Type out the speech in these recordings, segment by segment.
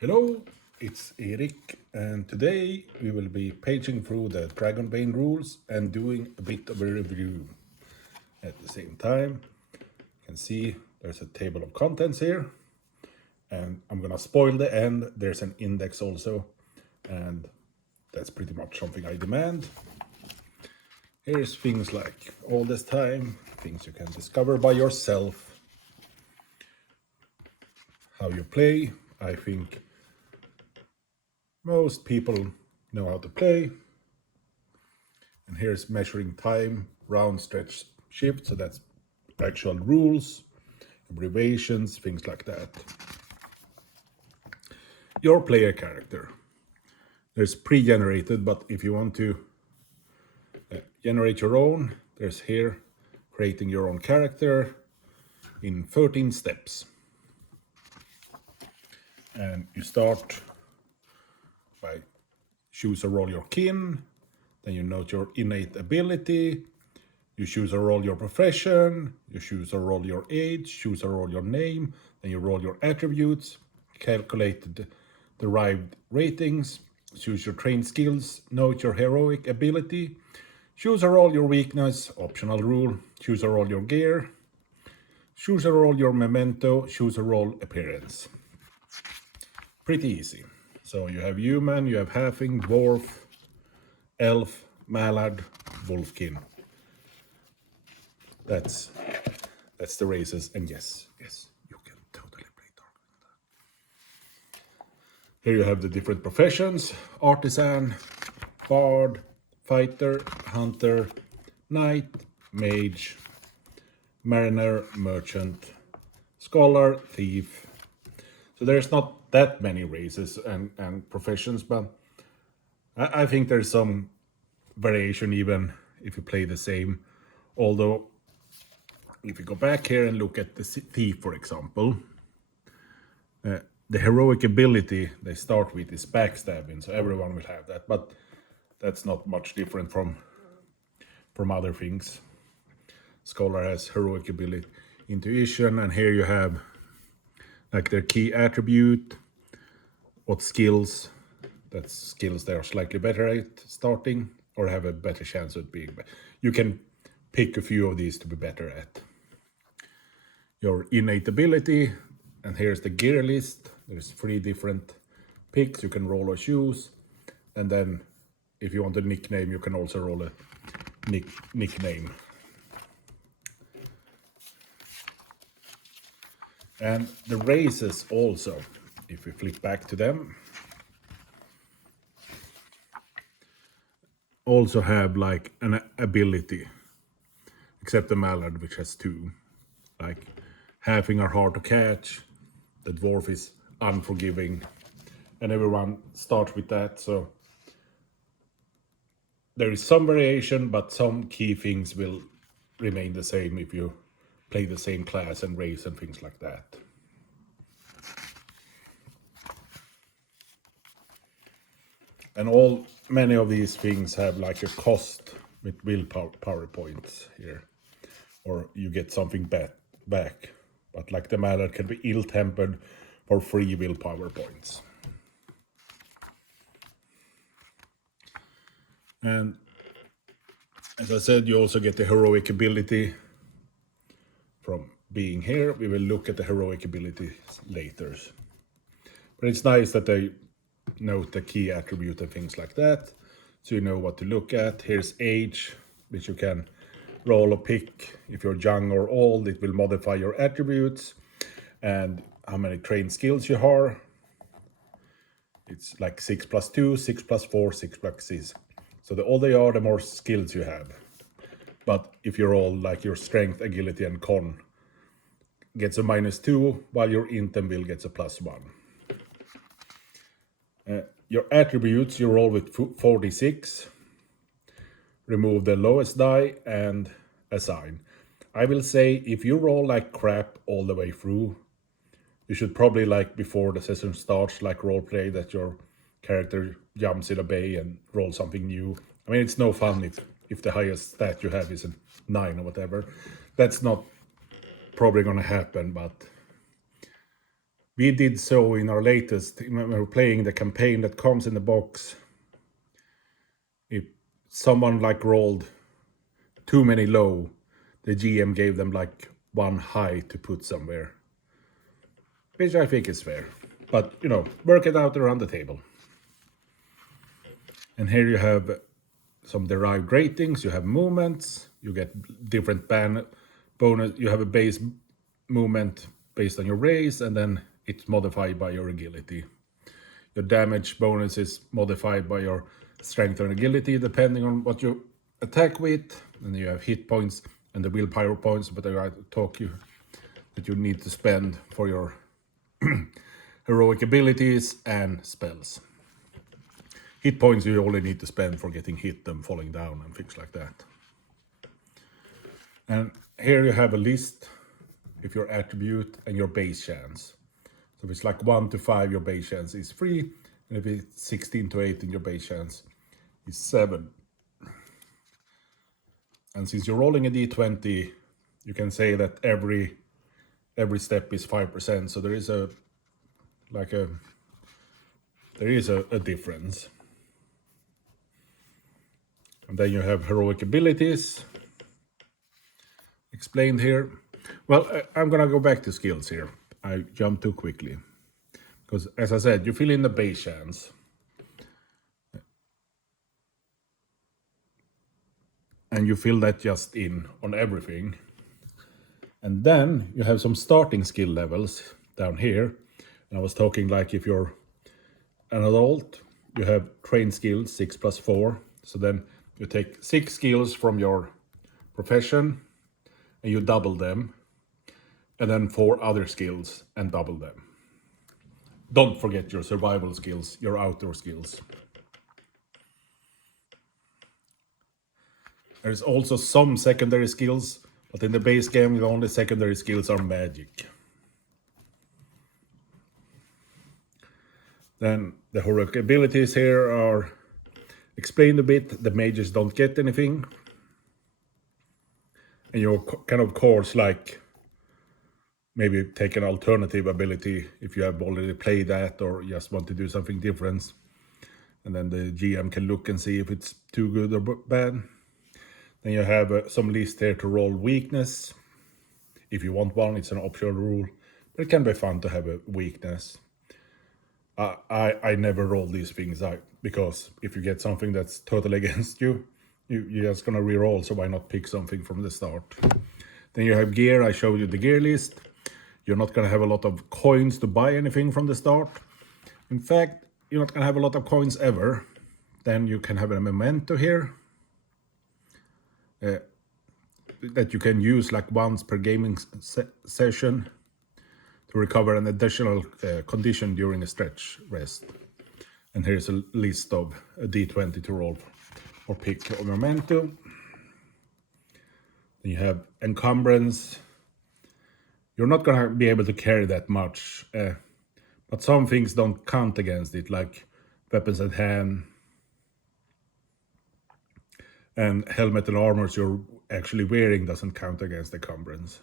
Hello, it's Erik, and today we will be paging through the Dragonbane rules and doing a bit of a review. At the same time, you can see there's a table of contents here, and I'm gonna spoil the end. There's an index also, and that's pretty much something I demand. Here's things like all this time, things you can discover by yourself, how you play. I think most people know how to play. And here's measuring time, round, stretch, shift. So that's actual rules, abbreviations, things like that. Your player character. There's pre-generated, but if you want to generate your own, there's here creating your own character in 13 steps. And you start by choose or roll your kin, then you note your innate ability, you choose or roll your profession, you choose or roll your age, choose or roll your name, then you roll your attributes, calculate the derived ratings, choose your trained skills, note your heroic ability, choose or roll your weakness, optional rule, choose or roll your gear, choose or roll your memento, choose or roll appearance. Pretty easy. So you have human, you have halfling, dwarf, elf, mallard, wolfkin. That's the races, and yes, you can totally play Darkwing. Here you have the different professions: artisan, bard, fighter, hunter, knight, mage, mariner, merchant, scholar, thief. So there's not that many races and professions, but I think there's some variation even if you play the same. Although, if you go back here and look at the thief, for example, the heroic ability they start with is backstabbing, so everyone will have that, but that's not much different from other things. Scholar has heroic ability, intuition, and here you have like their key attribute, what skills, that's skills they are slightly better at starting or have a better chance of being better. You can pick a few of these to be better at. Your innate ability, and here's the gear list. There's 3 different picks you can roll or choose, and then if you want a nickname you can also roll a nickname. And the races also, if we flip back to them, also have like an ability, except the mallard, which has 2. Like halfling are hard to catch, the dwarf is unforgiving, and everyone starts with that. So there is some variation, but some key things will remain the same if you play the same class and race and things like that. And many of these things have like a cost with willpower points here, or you get something back. But like the mallard can be ill-tempered for 3 willpower points. And as I said, you also get the heroic ability from being here. We will look at the heroic ability later. But it's nice that they note the key attribute and things like that, so you know what to look at. Here's age, which you can roll or pick. If you're young or old, it will modify your attributes and how many trained skills you are. It's like 6 plus 2, 6 plus 4, 6 plus 6. So the older you are, the more skills you have. But if you're all like your strength, agility, and con gets a -2, while your int and will gets a +1. Your attributes, you roll with 46. Remove the lowest die and assign. I will say if you roll like crap all the way through, you should probably, like before the session starts, like roleplay that your character jumps in a bay and rolls something new. I mean, it's no fun if the highest stat you have is a 9 or whatever. That's not probably gonna happen, but We did so in our latest, when we were playing the campaign that comes in the box. If someone like rolled too many low, the GM gave them like one high to put somewhere. Which I think is fair. But, you know, work it out around the table. And here you have some derived ratings, you have movements, you get different bonus, you have a base movement based on your race, and then it's modified by your agility. Your damage bonus is modified by your strength and agility, depending on what you attack with. And you have hit points and the willpower points, but I talk you that you need to spend for your heroic abilities and spells. Hit points you only need to spend for getting hit and falling down and things like that. And here you have a list of your attribute and your base chance. So if it's like 1 to 5, your base chance is 3. And if it's 16 to 18, your base chance is 7. And since you're rolling a d20, you can say that every step is 5%. So there is a difference. And then you have heroic abilities explained here. Well, I'm gonna go back to skills here. I jumped too quickly. Because as I said, you fill in the base chance. And you fill that just in on everything. And then you have some starting skill levels down here. And I was talking like if you're an adult, you have trained skills 6 plus 4. So then you take 6 skills from your profession and you double them. And then 4 other skills and double them. Don't forget your survival skills, your outdoor skills. There's also some secondary skills, but in the base game, the only secondary skills are magic. Then the heroic abilities here are explained a bit. The mages don't get anything. And you can, of course, like maybe take an alternative ability if you have already played that or just want to do something different. And then the GM can look and see if it's too good or bad. Then you have some list here to roll weakness. If you want one, it's an optional rule. But it can be fun to have a weakness. I never roll these things out because if you get something that's totally against you, you're just gonna re-roll, so why not pick something from the start? Then you have gear. I showed you the gear list. You're not gonna have a lot of coins to buy anything from the start. In fact, you're not gonna have a lot of coins ever. Then you can have a memento here that you can use like once per gaming session to recover an additional condition during a stretch rest. And here's a list of a d20 to roll or pick a memento. Then you have encumbrance. You're not gonna be able to carry that much, but some things don't count against it, like weapons at hand and helmet and armors you're actually wearing doesn't count against encumbrance.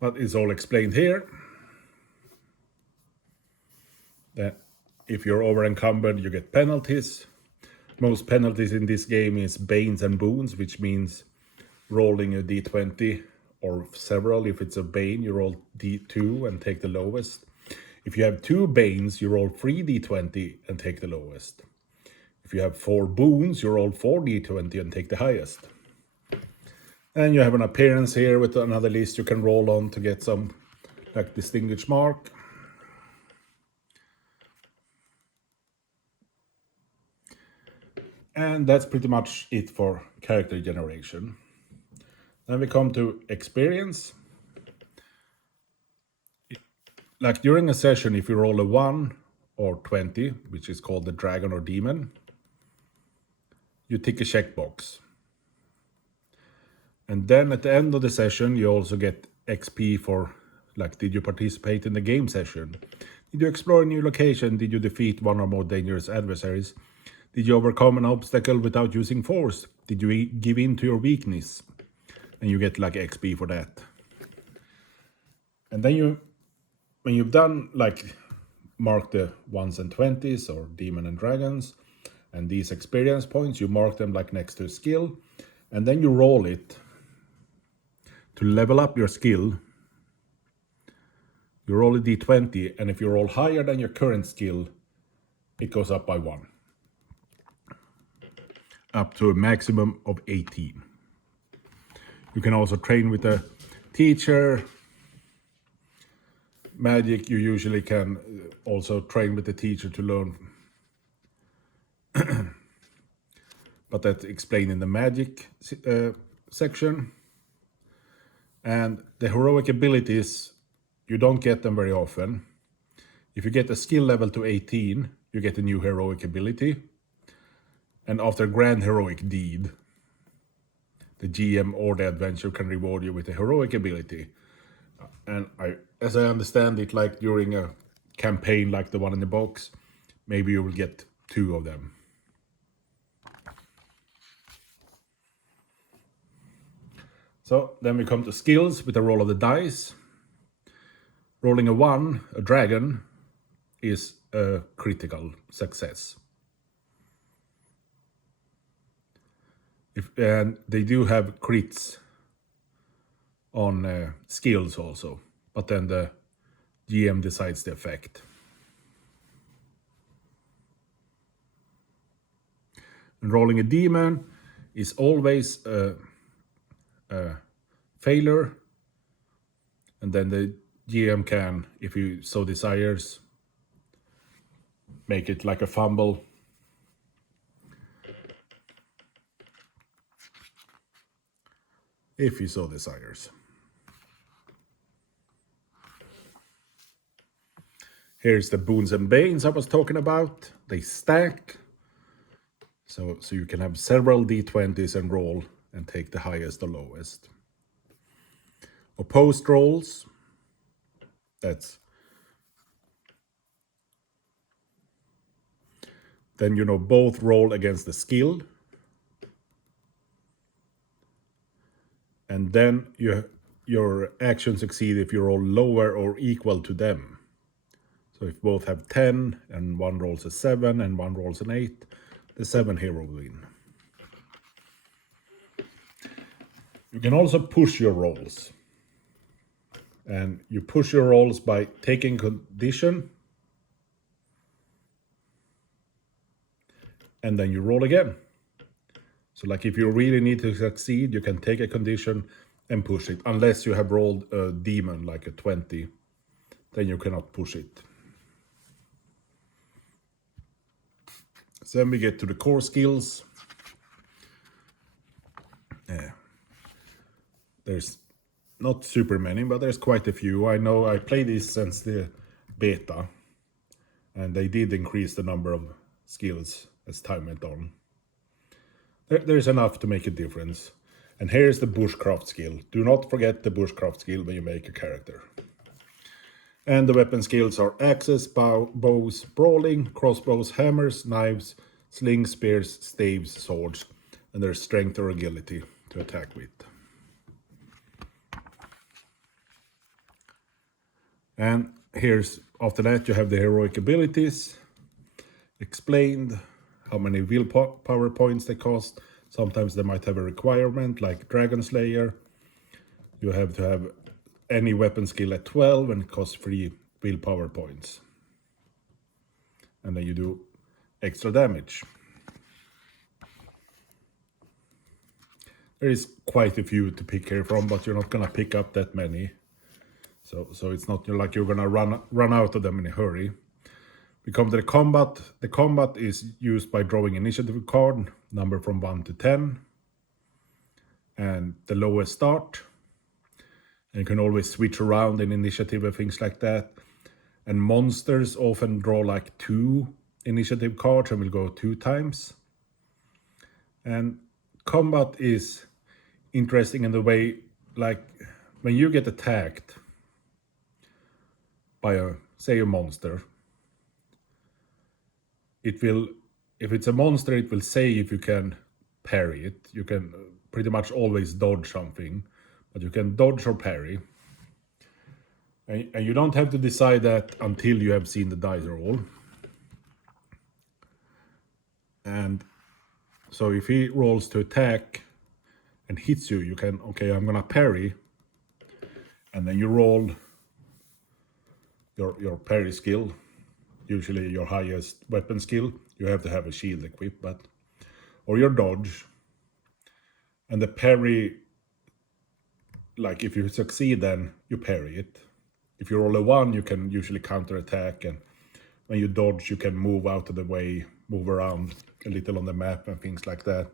But it's all explained here. That if you're over encumbered, you get penalties. Most penalties in this game is banes and boons, which means rolling a d20 or several. If it's a bane, you roll d2 and take the lowest. If you have 2 banes, you roll 3 d20 and take the lowest. If you have 4 boons, you roll 4 d20 and take the highest. And you have an appearance here with another list you can roll on to get some like distinguished mark. And that's pretty much it for character generation. Then we come to experience. Like during a session, if you roll a 1 or 20, which is called the dragon or demon, you tick a checkbox. And then at the end of the session, you also get XP for, like, did you participate in the game session? Did you explore a new location? Did you defeat one or more dangerous adversaries? Did you overcome an obstacle without using force? Did you give in to your weakness? And you get like XP for that. And then you when you've done like mark the 1s and 20s or demon and dragons and these experience points, you mark them like next to a skill, and then you roll it to level up your skill. You roll a d20, and if you roll higher than your current skill, it goes up by 1. Up to a maximum of 18. You can also train with a teacher. Magic, you usually can also train with the teacher to learn. But that's explained in the magic section. And the heroic abilities, you don't get them very often. If you get a skill level to 18, you get a new heroic ability. And after a grand heroic deed, the GM or the adventure can reward you with a heroic ability. And as I understand it, like during a campaign like the one in the box, maybe you will get 2 of them. So then we come to skills with a roll of the dice. Rolling a 1, a dragon, is a critical success. And they do have crits on skills also, but then the GM decides the effect. And rolling a demon is always a failure, and then the GM can, if you so desires, make it like a fumble. If you so desires. Here's the boons and banes I was talking about. They stack. So you can have several d20s and roll and take the highest or lowest. Opposed rolls. That's then both roll against the skill. And then your action succeed if you roll lower or equal to them. So if both have 10 and one rolls a 7 and one rolls an 8, the 7 hero will win. You can also push your rolls. And you push your rolls by taking condition. And then you roll again. So like if you really need to succeed, you can take a condition and push it. Unless you have rolled a demon like a 20, then you cannot push it. So then we get to the core skills. There's not super many, but there's quite a few. I know I played this since the beta, and they did increase the number of skills as time went on. There's enough to make a difference. And here's the bushcraft skill. Do not forget the bushcraft skill when you make a character. And the weapon skills are axes, bows, brawling, crossbows, hammers, knives, slings, spears, staves, swords. And there's strength or agility to attack with. And here's, after that, you have the heroic abilities explained, how many willpower points they cost. Sometimes they might have a requirement, like Dragon Slayer. You have to have any weapon skill at 12, and it costs 3 willpower points. And then you do extra damage. There is quite a few to pick here from, but you're not gonna pick up that many. So it's not like you're gonna run out of them in a hurry. We come to the combat. The combat is used by drawing initiative card, number from 1 to 10. And the lowest start. And you can always switch around in initiative and things like that. And monsters often draw like 2 initiative cards and will go 2 times. And combat is interesting in the way, like, when you get attacked by a monster, it will, if it's a monster, it will say if you can parry it. You can pretty much always dodge something, but you can dodge or parry. And you don't have to decide that until you have seen the dice roll. And so if he rolls to attack and hits you, you can, okay, I'm gonna parry. And then you roll your parry skill, usually your highest weapon skill. You have to have a shield equipped, but or your dodge. And the parry, like if you succeed, then you parry it. If you roll a 1, you can usually counterattack, and when you dodge, you can move out of the way, move around a little on the map and things like that.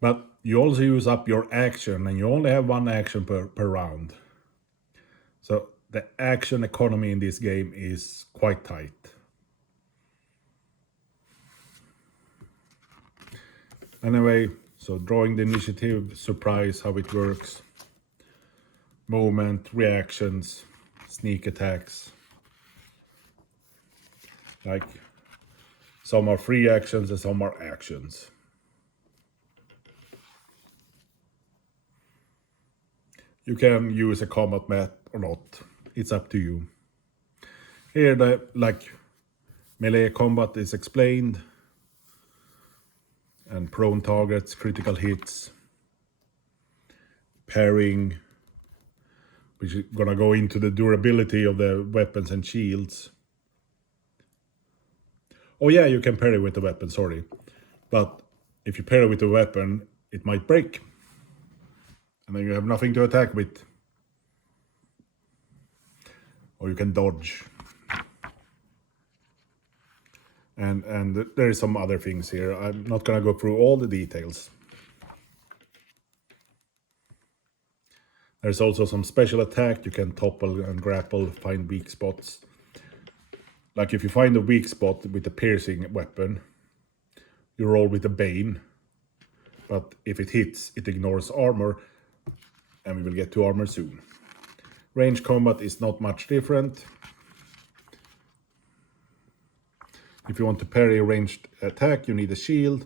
But you also use up your action, and you only have 1 action per round. So the action economy in this game is quite tight. Anyway, so drawing the initiative, surprise, how it works, movement, reactions, sneak attacks. Like, some are free actions and some are actions. You can use a combat map or not. It's up to you. Here, the melee combat is explained, and prone targets, critical hits, parrying, which is gonna go into the durability of the weapons and shields. Oh yeah, you can parry with the weapon, sorry. But if you parry with the weapon, it might break. And then you have nothing to attack with. Or you can dodge. And there is some other things here. I'm not gonna go through all the details. There's also some special attack. You can topple and grapple, find weak spots. Like if you find a weak spot with a piercing weapon, you roll with a Bane. But if it hits, it ignores armor, and we will get to armor soon. Range combat is not much different. If you want to parry a ranged attack, you need a shield.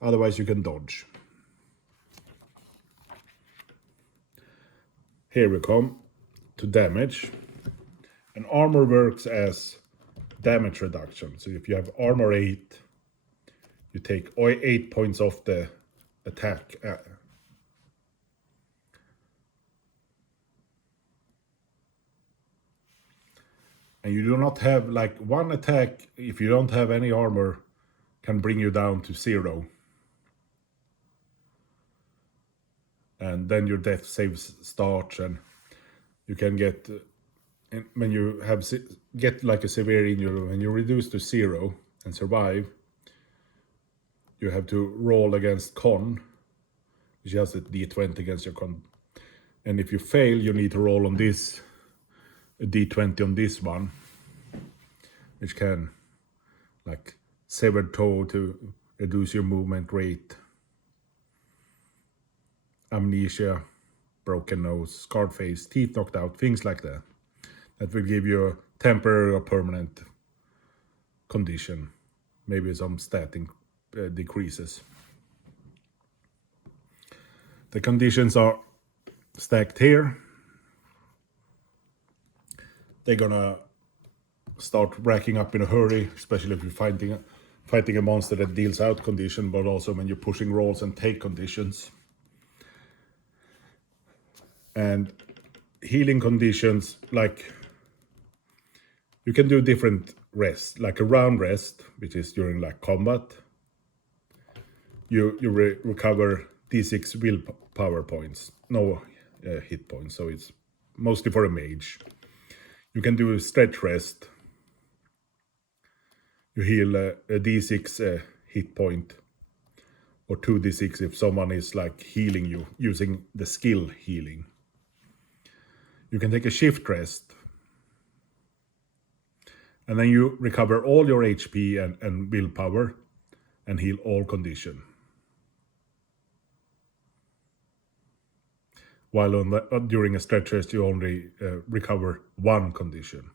Otherwise, you can dodge. Here we come to damage. And armor works as damage reduction. So if you have armor 8, you take 8 points off the attack. And you do not have, like, 1 attack, if you don't have any armor, can bring you down to 0. And then your death saves starts, and you can get, when you get like a severe injury, when you reduce to 0 and survive, you have to roll against con, which has a d20 against your con. And if you fail, you need to roll on this, a d20 on this one, which can, like, severed toe to reduce your movement rate, amnesia, broken nose, scarred face, teeth knocked out, things like that. That will give you a temporary or permanent condition, maybe some static decreases. The conditions are stacked here. They're gonna start racking up in a hurry, especially if you're fighting a monster that deals out condition, but also when you're pushing rolls and take conditions. And healing conditions, like, you can do different rests, like a round rest, which is during like combat. You recover d6 willpower points, no hit points, so it's mostly for a mage. You can do a stretch rest. You heal a d6 hit point, or 2d6 if someone is like healing you using the skill healing. You can take a shift rest, and then you recover all your HP and willpower and heal all condition. While during a stretch rest, you only recover 1 condition.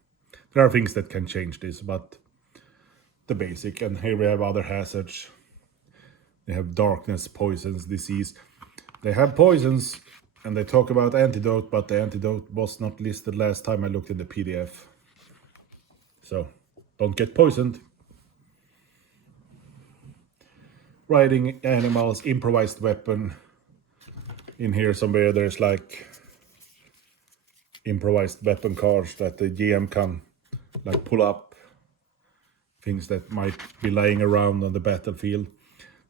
There are things that can change this, but the basic. And here we have other hazards. They have darkness, poisons, disease. They have poisons And they talk about antidote, but the antidote was not listed last time I looked in the PDF. So, don't get poisoned. Riding animals, improvised weapon. In here somewhere there's like improvised weapon cards that the GM can like pull up. Things that might be lying around on the battlefield.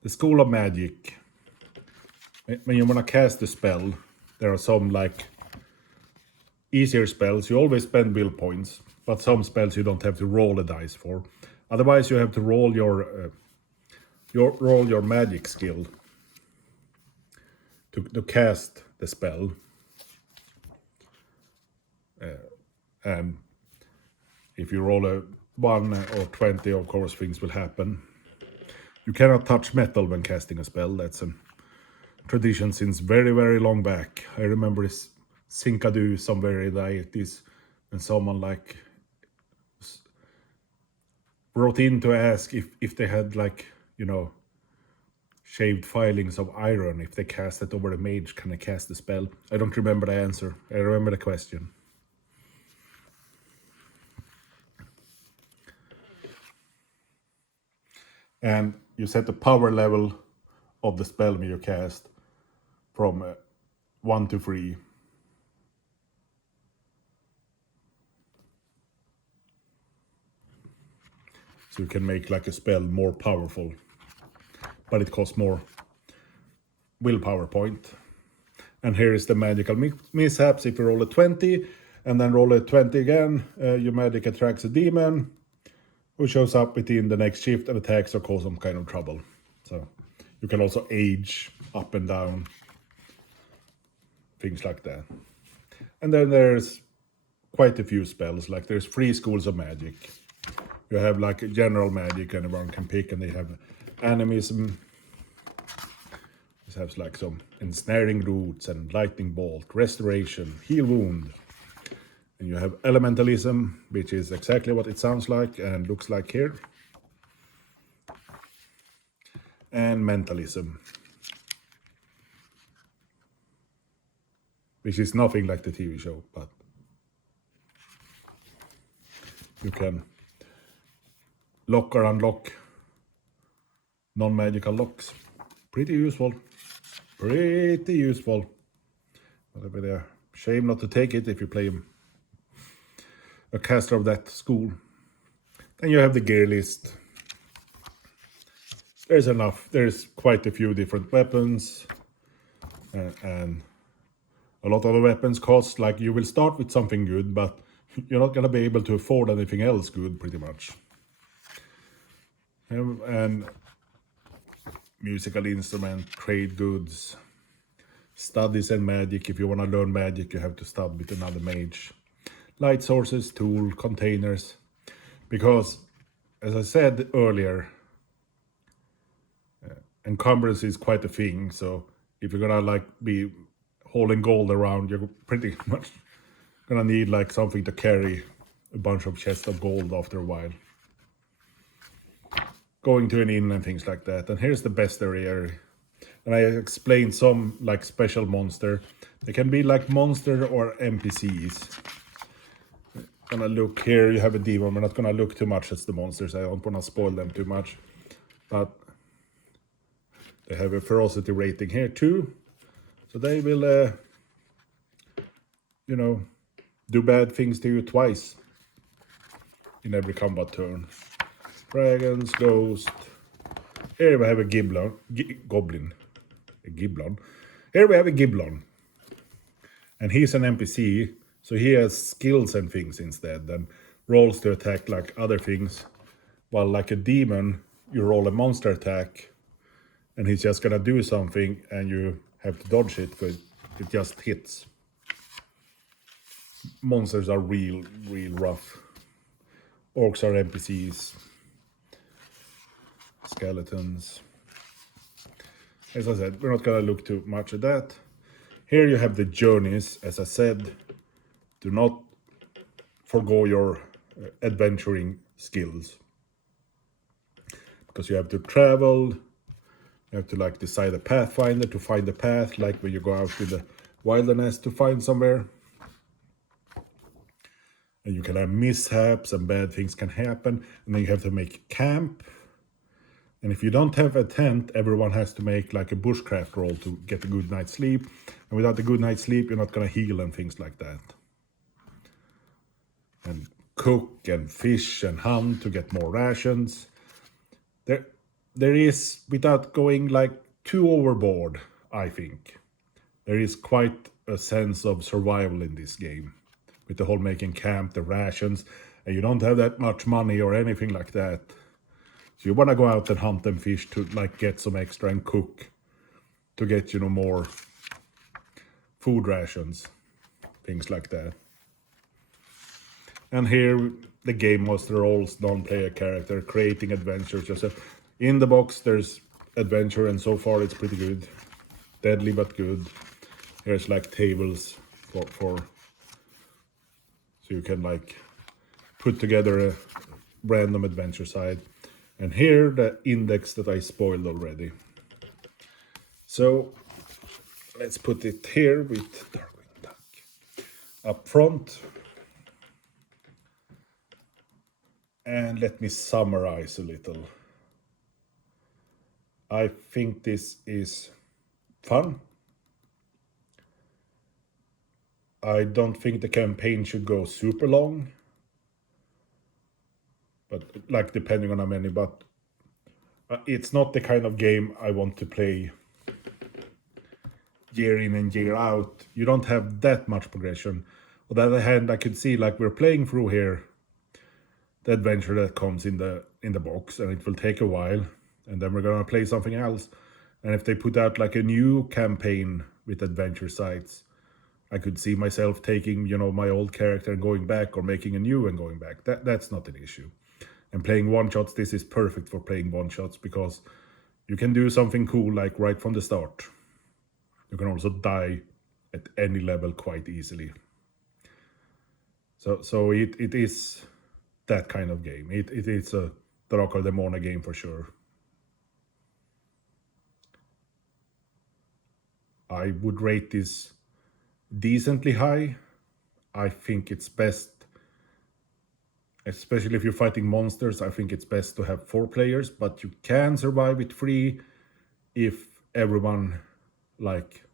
The School of Magic. When you want to cast a spell, there are some like easier spells. You always spend will points, but some spells you don't have to roll a dice for. Otherwise, you have to roll your magic skill to cast the spell. And if you roll a 1 or 20, of course, things will happen. You cannot touch metal when casting a spell. That's a tradition since very, very long back. I remember this Sinkadu somewhere in the 80s, and someone like wrote in to ask if they had like, you know, shaved filings of iron. If they cast it over a mage, can I cast the spell? I don't remember the answer. I remember the question. And you set the power level of the spell when you cast from 1 to 3. So you can make like a spell more powerful, but it costs more willpower point. And here is the magical mishaps. If you roll a 20 and then roll a 20 again, your magic attracts a demon who shows up within the next shift and attacks or cause some kind of trouble. So you can also age up and down, things like that. And then there's quite a few spells, like there's 3 schools of magic. You have like a general magic anyone can pick, and they have animism. This has like some ensnaring roots and lightning bolt, restoration, heal wound. And you have elementalism, which is exactly what it sounds like and looks like here. And mentalism, which is nothing like the TV show, but you can lock or unlock non-magical locks. Pretty useful. Pretty useful. But a bit of shame not to take it if you play a caster of that school. Then you have the gear list. There's enough. There's quite a few different weapons. And a lot of the weapons cost, like you will start with something good, but you're not going to be able to afford anything else good, pretty much. And musical instrument, trade goods, studies and magic. If you want to learn magic, you have to stud with another mage. Light sources, tool, containers. Because, as I said earlier, encumbrance is quite a thing. So if you're gonna like be hauling gold around, you're pretty much gonna need like something to carry a bunch of chests of gold after a while. Going to an inn and things like that. And here's the bestiary. And I explained some like special monster. They can be like monster or NPCs. Gonna look here, you have a demon. We're not gonna look too much at the monsters. I don't wanna spoil them too much. But they have a ferocity rating here too. So they will, you know, do bad things to you twice in every combat turn. Dragons, ghost. Here we have a goblin. A giblin. Here we have a giblin. And he's an NPC, so he has skills and things instead, and rolls to attack like other things. While like a demon, you roll a monster attack, and he's just gonna do something, and you have to dodge it, but it just hits. Monsters are real rough. Orcs are NPCs. Skeletons. As I said, we're not gonna look too much at that. Here you have the journeys. As I said, do not forgo your adventuring skills, because you have to travel. You have to like decide a pathfinder to find the path, like when you go out with a wilderness to find somewhere. And you can have mishaps and bad things can happen. And then you have to make camp. And if you don't have a tent, everyone has to make like a bushcraft roll to get a good night's sleep. And without a good night's sleep, you're not going to heal and things like that. And cook and fish and hunt to get more rations. There is, without going like too overboard, I think, there is quite a sense of survival in this game. With the whole making camp, the rations, and you don't have that much money or anything like that. So you want to go out and hunt and fish to like get some extra and cook to get, more food rations, things like that. And here the game master roles non-player character, creating adventures yourself. In the box there's adventure, and so far it's pretty good. Deadly but good. Here's like tables for so you can like put together a random adventure side. And here the index that I spoiled already. So let's put it here with Darkwing Duck up front. And let me summarize a little. I think this is fun. I don't think the campaign should go super long. But like depending on how many, but it's not the kind of game I want to play year in and year out. You don't have that much progression. On the other hand, I could see like we're playing through here the adventure that comes in the box, and it will take a while, and then we're gonna play something else. And if they put out like a new campaign with adventure sites, I could see myself taking, my old character and going back, or making a new and going back. That's not an issue. And playing one-shots, this is perfect for playing one-shots, because you can do something cool like right from the start. You can also die at any level quite easily. So it is that kind of game. It is a Drakar Demona game for sure. I would rate this decently high. I think it's best, especially if you're fighting monsters, I think it's best to have 4 players, but you can survive with 3 if everyone like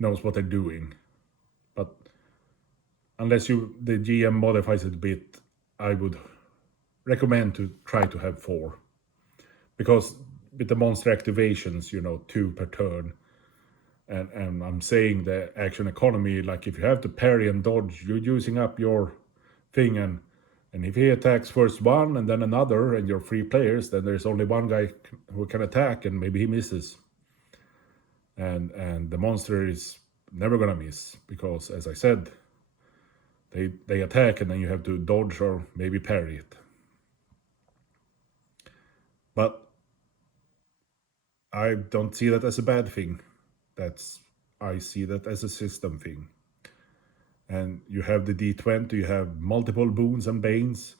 knows what they're doing. But unless the GM modifies it a bit, I would recommend to try to have 4. Because with the monster activations, 2 per turn. And I'm saying the action economy, like if you have to parry and dodge, you're using up your thing, and if he attacks first one and then another and you're 3 players, then there's only one guy who can attack, and maybe he misses. And the monster is never gonna miss, because as I said, they attack and then you have to dodge or maybe parry it. But I don't see that as a bad thing. I see that as a system thing. And you have the D20, you have multiple boons and banes.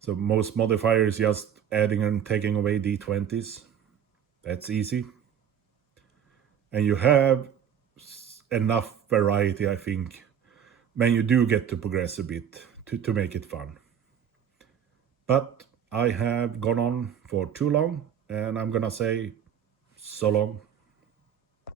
So most modifiers just adding and taking away D20s. That's easy. And you have enough variety, I think, when you do get to progress a bit to make it fun. But I have gone on for too long, and I'm gonna say so long.